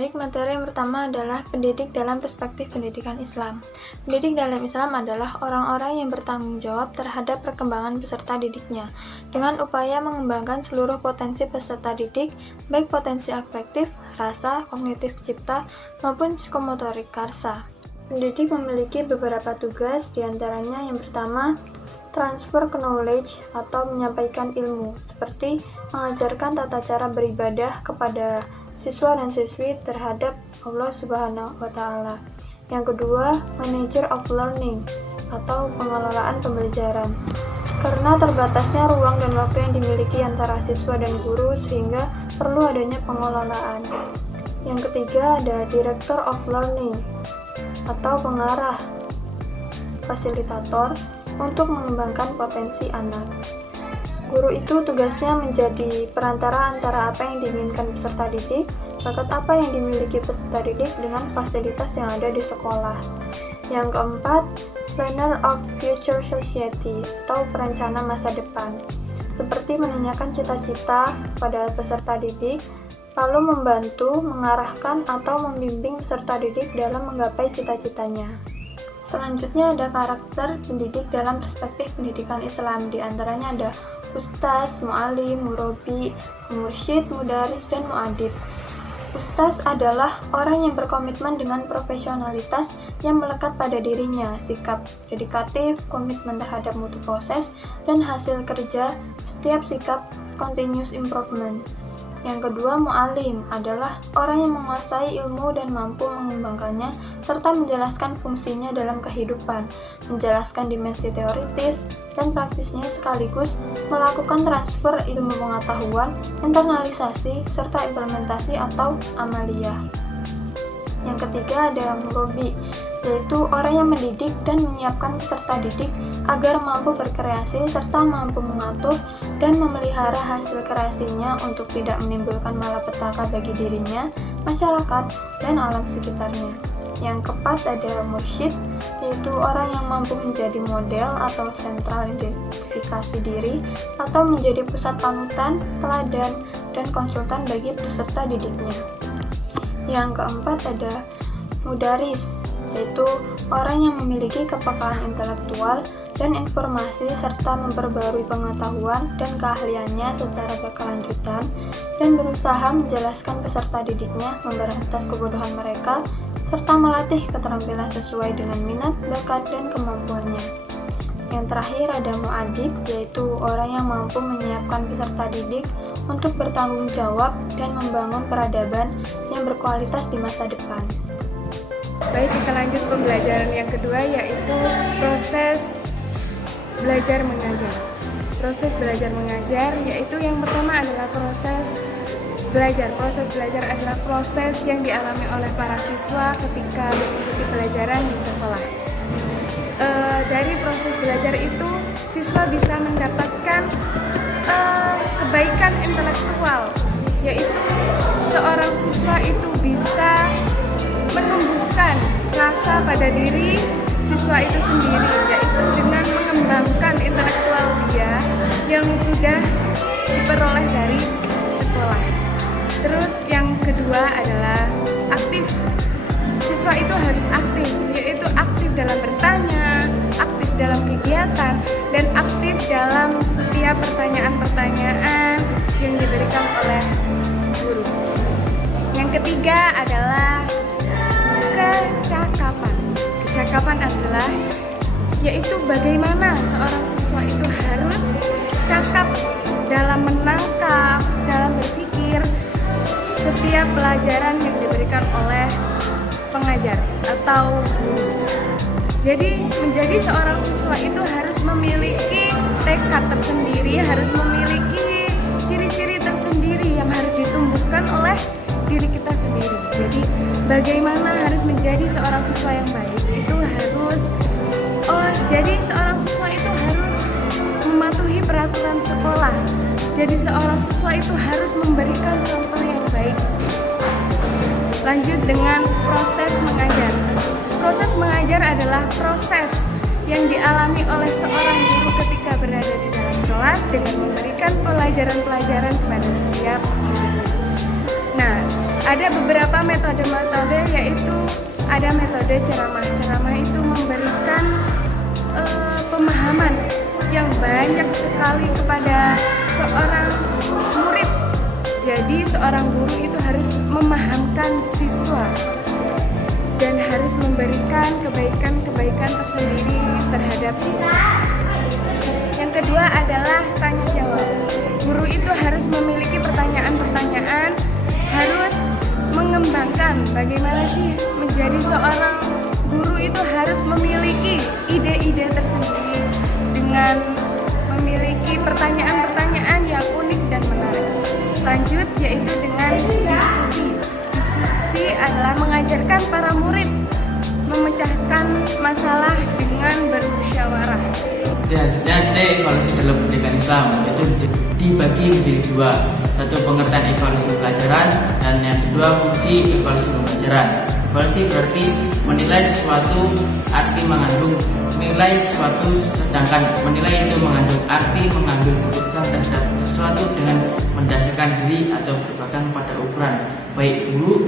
Baik, materi yang pertama adalah pendidik dalam perspektif pendidikan Islam. Pendidik dalam Islam adalah orang-orang yang bertanggung jawab terhadap perkembangan peserta didiknya, dengan upaya mengembangkan seluruh potensi peserta didik, baik potensi afektif, rasa, kognitif cipta, maupun psikomotorik karsa. Pendidik memiliki beberapa tugas, diantaranya yang pertama, transfer knowledge atau menyampaikan ilmu, seperti mengajarkan tata cara beribadah kepada siswa dan siswi terhadap Allah Subhanahu wa Ta'ala. Yang kedua, manager of learning atau pengelolaan pembelajaran. Karena terbatasnya ruang dan waktu yang dimiliki antara siswa dan guru sehingga perlu adanya pengelolaan. Yang ketiga ada director of learning atau pengarah, fasilitator untuk mengembangkan potensi anak. Guru itu tugasnya menjadi perantara antara apa yang diinginkan peserta didik, bakat apa yang dimiliki peserta didik dengan fasilitas yang ada di sekolah. Yang keempat, planner of future society atau perencana masa depan, seperti menanyakan cita-cita pada peserta didik, lalu membantu, mengarahkan, atau membimbing peserta didik dalam menggapai cita-citanya. Selanjutnya ada karakter pendidik dalam perspektif pendidikan Islam, di antaranya ada ustaz, mu'alim, murabi, mursyid, mudaris, dan mu'adib. Ustaz adalah orang yang berkomitmen dengan profesionalitas yang melekat pada dirinya, sikap dedikatif, komitmen terhadap mutu proses, dan hasil kerja, setiap sikap continuous improvement. Yang kedua, mu'alim adalah orang yang menguasai ilmu dan mampu mengembangkannya serta menjelaskan fungsinya dalam kehidupan, menjelaskan dimensi teoritis dan praktisnya sekaligus melakukan transfer ilmu pengetahuan, internalisasi, serta implementasi atau amaliyah. Yang ketiga ada murabi, yaitu orang yang mendidik dan menyiapkan peserta didik agar mampu berkreasi serta mampu mengatur dan memelihara hasil kreasinya untuk tidak menimbulkan malapetaka bagi dirinya, masyarakat, dan alam sekitarnya. Yang keempat ada mursyid, yaitu orang yang mampu menjadi model atau sentral identifikasi diri atau menjadi pusat panutan, teladan, dan konsultan bagi peserta didiknya. Yang keempat ada mudaris, yaitu orang yang memiliki kepekaan intelektual dan informasi serta memperbarui pengetahuan dan keahliannya secara berkelanjutan dan berusaha menjelaskan peserta didiknya memberantas kebodohan mereka serta melatih keterampilan sesuai dengan minat, bakat, dan kemampuannya. Yang terakhir ada mu'adib, yaitu orang yang mampu menyiapkan peserta didik untuk bertanggung jawab dan membangun peradaban yang berkualitas di masa depan. Baik, kita lanjut pembelajaran yang kedua, yaitu proses belajar mengajar. Proses belajar mengajar, yaitu yang pertama adalah proses belajar. Proses belajar adalah proses yang dialami oleh para siswa ketika mengikuti pelajaran di sekolah. Dari proses belajar itu, siswa bisa mendapatkan kebaikan intelektual, yaitu seorang siswa itu bisa menumbuhkan rasa pada diri siswa itu sendiri, yaitu dengan mengembangkan intelektual dia yang sudah diperoleh dari sekolah. Terus yang kedua adalah aktif. Siswa itu harus aktif, yaitu aktif dalam bertanya, aktif dalam kegiatan, dan aktif dalam setiap pertanyaan-pertanyaan yang diberikan oleh guru. Yang ketiga adalah kecakapan. Kecakapan adalah yaitu bagaimana seorang siswa itu harus cakap dalam menangkap, dalam berpikir setiap pelajaran yang diberikan oleh pengajar atau guru. Jadi menjadi seorang siswa itu harus memiliki tekad tersendiri, harus memiliki ciri-ciri tersendiri yang harus ditumbuhkan oleh diri kita sendiri. Jadi bagaimana harus menjadi seorang siswa yang baik itu harus jadi seorang siswa itu harus mematuhi peraturan sekolah. Jadi seorang siswa itu harus memberikan contoh yang baik. Lanjut dengan proses mengajar. Proses mengajar adalah proses yang dialami oleh seorang guru ketika berada di dalam kelas dengan memberikan pelajaran-pelajaran kepada setiap murid. Nah, Ada beberapa metode-metode, yaitu ada metode ceramah. Ceramah itu memberikan pemahaman yang banyak sekali kepada seorang murid. Jadi seorang guru itu harus memahamkan siswa dan harus memberikan kebaikan-kebaikan tersendiri terhadap siswa. Yang kedua adalah tanya jawab. Guru itu harus memiliki pertanyaan-pertanyaan, harus mengembangkan bagaimana sih menjadi seorang guru itu harus memiliki ide-ide tersendiri dengan memiliki pertanyaan-pertanyaan yang unik dan menarik. Lanjut yaitu dengan diskusi. Diskusi adalah mengajarkan para murid memecahkan masalah dengan bermusyawarah. Selanjutnya C, evaluasi dalam pendidikan Islam, yaitu dibagi menjadi dua. Satu, pengertian evaluasi pelajaran, dan yang kedua, fungsi evaluasi pembelajaran. Evaluasi berarti menilai sesuatu, arti mengandung nilai sesuatu, sedangkan menilai itu mengandung arti mengambil keputusan terhadap sesuatu dengan mendasarkan diri atau berdasarkan pada ukuran baik buruk,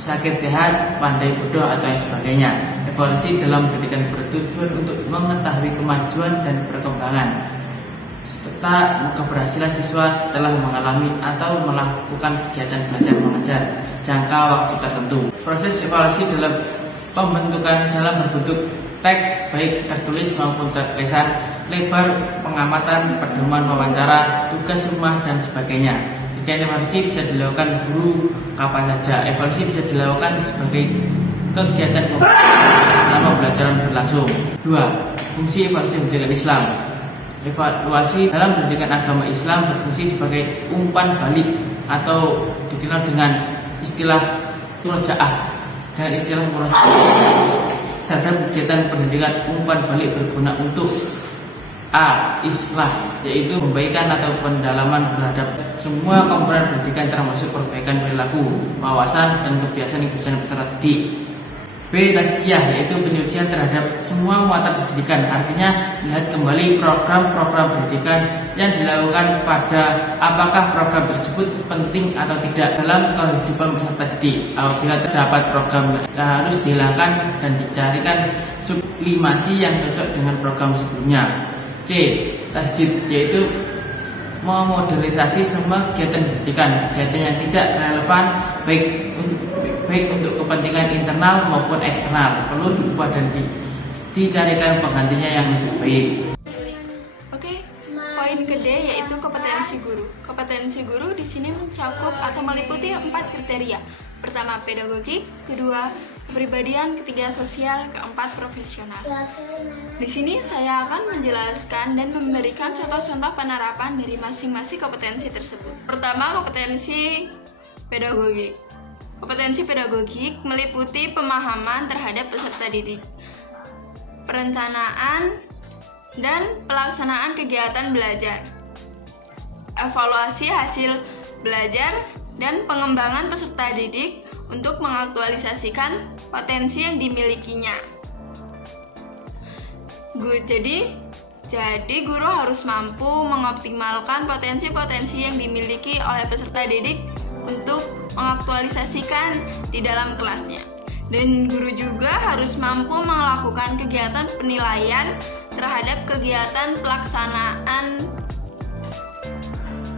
sakit sehat, pandai bodoh atau yang sebagainya. Evaluasi dalam pendidikan bertujuan untuk mengetahui kemajuan dan perkembangan serta keberhasilan siswa setelah mengalami atau melakukan kegiatan belajar mengajar jangka waktu tertentu. Proses evaluasi dalam pembentukan dalam berbentuk teks baik tertulis maupun tertulisan, lebar, pengamatan, pedoman wawancara, tugas rumah dan sebagainya. Evaluasi bisa dilakukan guru kapan saja. Evaluasi bisa dilakukan sebagai kegiatan selama pembelajaran berlangsung. 2. Fungsi evaluasi pendidikan Islam. Evaluasi dalam pendidikan agama Islam berfungsi sebagai umpan balik atau dikenal dengan istilah murojaah. Dengan istilah murojaah terhadap kegiatan pendidikan, umpan balik berguna untuk A. Islah, yaitu perbaikan atau pendalaman terhadap semua komponen pendidikan termasuk perbaikan perilaku, wawasan, dan kebiasaan peserta didik. B. Tazkiyah, yaitu penyucian terhadap semua muatan pendidikan, artinya melihat kembali program-program pendidikan yang dilakukan pada apakah program tersebut penting atau tidak dalam kehidupan peserta didik. Apabila terdapat program harus dihilangkan dan dicarikan sublimasi yang cocok dengan program sebelumnya. C. Tasdid, yaitu memodernisasi semua kegiatan pendidikan, kegiatan yang tidak relevan baik untuk kepentingan internal maupun eksternal, perlu diubah dan dicarikan penggantinya yang lebih baik. Oke, poin ke D yaitu kompetensi guru. Kompetensi guru di sini mencakup atau meliputi 4 kriteria. Pertama, pedagogik, kedua, kepribadian, ketiga, sosial, keempat, profesional. Di sini saya akan menjelaskan dan memberikan contoh-contoh penerapan dari masing-masing kompetensi tersebut. Pertama, kompetensi pedagogik. Kompetensi pedagogik meliputi pemahaman terhadap peserta didik, perencanaan dan pelaksanaan kegiatan belajar, evaluasi hasil belajar, dan pengembangan peserta didik untuk mengaktualisasikan potensi yang dimilikinya. Jadi guru harus mampu mengoptimalkan potensi-potensi yang dimiliki oleh peserta didik untuk mengaktualisasikan di dalam kelasnya. Dan guru juga harus mampu melakukan kegiatan penilaian terhadap kegiatan pelaksanaan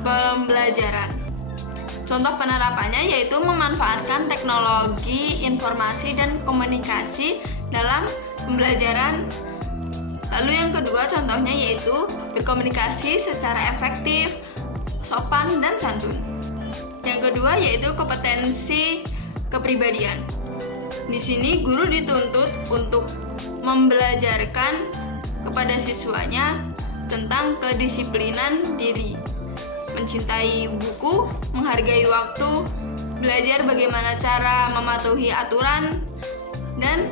pembelajaran. Contoh penerapannya yaitu memanfaatkan teknologi informasi dan komunikasi dalam pembelajaran. Lalu yang kedua contohnya yaitu berkomunikasi secara efektif, sopan, dan santun. Yang kedua yaitu kompetensi kepribadian. Di sini guru dituntut untuk membelajarkan kepada siswanya tentang kedisiplinan diri, mencintai buku, menghargai waktu, belajar bagaimana cara mematuhi aturan, dan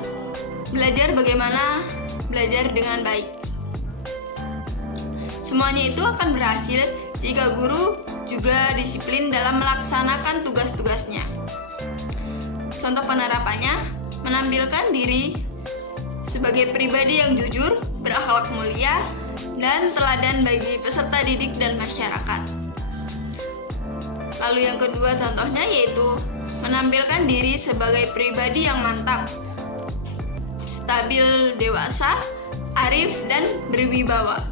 belajar bagaimana belajar dengan baik. Semuanya itu akan berhasil jika guru juga disiplin dalam melaksanakan tugas-tugasnya. Contoh penerapannya, menampilkan diri sebagai pribadi yang jujur, berakhlak mulia, dan teladan bagi peserta didik dan masyarakat. Lalu yang kedua contohnya yaitu menampilkan diri sebagai pribadi yang mantap, stabil, dewasa, arif, dan berwibawa.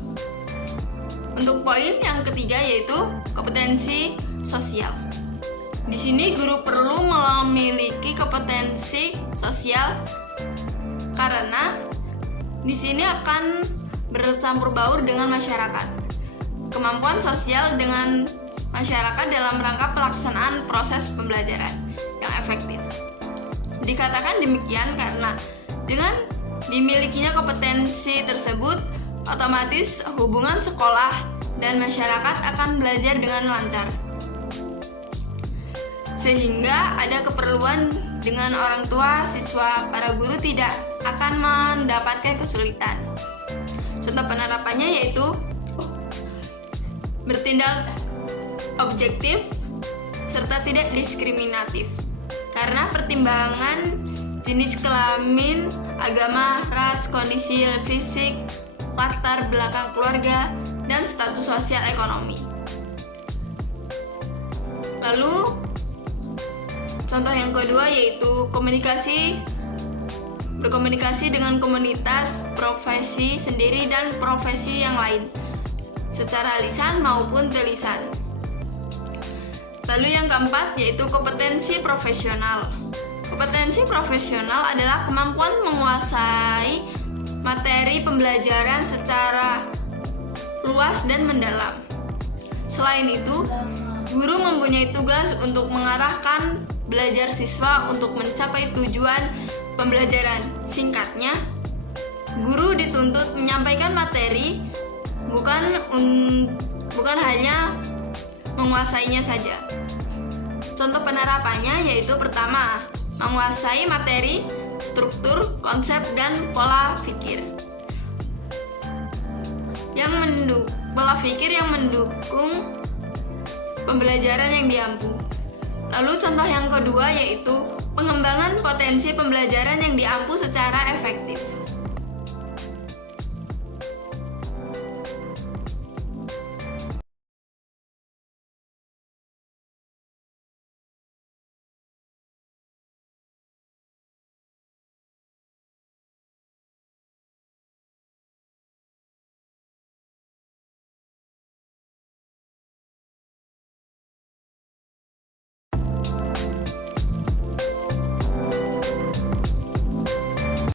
Untuk poin yang ketiga yaitu kompetensi sosial. Di sini guru perlu memiliki kompetensi sosial karena di sini akan bercampur baur dengan masyarakat. Kemampuan sosial dengan masyarakat dalam rangka pelaksanaan proses pembelajaran yang efektif. Dikatakan demikian karena dengan dimilikinya kompetensi tersebut, otomatis hubungan sekolah dan masyarakat akan belajar dengan lancar. Sehingga ada keperluan dengan orang tua, siswa, para guru tidak akan mendapatkan kesulitan. Contoh penerapannya yaitu bertindak objektif serta tidak diskriminatif. Karena pertimbangan jenis kelamin, agama, ras, kondisi fisik, latar belakang keluarga, dan status sosial ekonomi. Lalu contoh yang kedua yaitu berkomunikasi dengan komunitas, profesi sendiri, dan profesi yang lain secara lisan maupun tulisan. Lalu yang keempat yaitu kompetensi profesional. Kompetensi profesional adalah kemampuan menguasai materi pembelajaran secara luas dan mendalam. Selain itu, guru mempunyai tugas untuk mengarahkan belajar siswa untuk mencapai tujuan pembelajaran. Singkatnya, guru dituntut menyampaikan materi, bukan hanya menguasainya saja. Contoh penerapannya yaitu pertama, menguasai materi, struktur, konsep, dan pola pikir. Pola pikir yang mendukung pembelajaran yang diampu. Lalu contoh yang kedua yaitu pengembangan potensi pembelajaran yang diampu secara efektif.